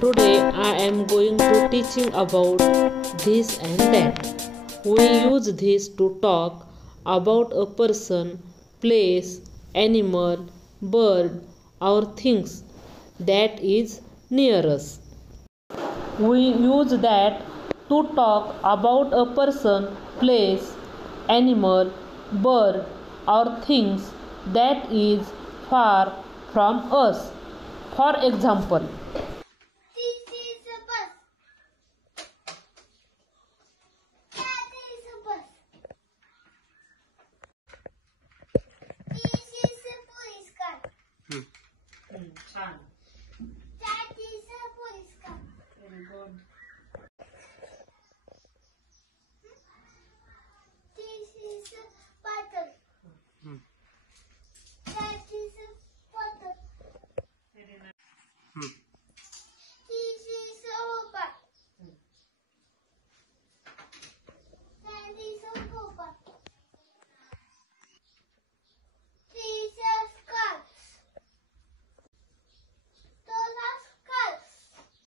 Today I am going to teaching about this and that. We use this to talk about a person, place, animal, bird or things that is near us. We use that to talk about a person, place, animal, bird or things that is far from us. For example, This is a bus. That is a bus. This is a police car. That is a police car. Very good.